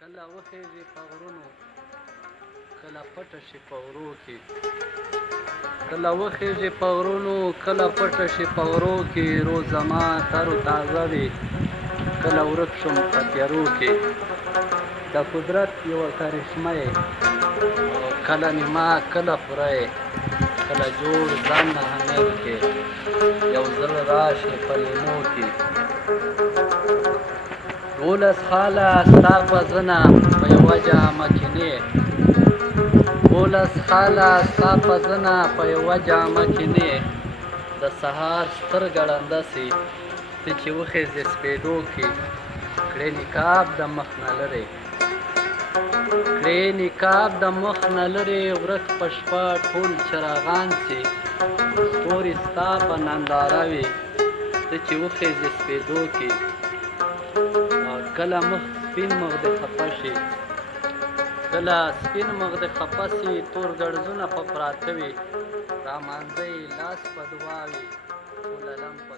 کله وخېژي په غرونو کله پټه شي په غرو کې کله وخېژي په غرونو کله پټه شي په غرو کې روز زما تر و تازه وي کله ورک شم په تیارو کې د قدرت یوه کرشمه یې کله نیمه کله پوره یې کله جوړ ځان نه همېل کې یو ځل راشي په لیمو کې 12 خاله ستا په زنه په یوه جامه کینې 12 خاله ستا په زنه په یوه جامه کینې د سهار سترګه ړنده سي ته چې وخېژې سپېدو کې کړې نقاب د مخ نه لرې کړې نقاب د مخ نه لرې ورک په شپه ټول چراغان سي ستوري ستا په ننداره وي ته چې وخېژې سپېدو کې کله مخ سپین مخ دې خفه شي کله سپین مخ دې خفه سي تور ګړزونه په پراته وي رامانځه یې لاس په دعا وي ټوله لم په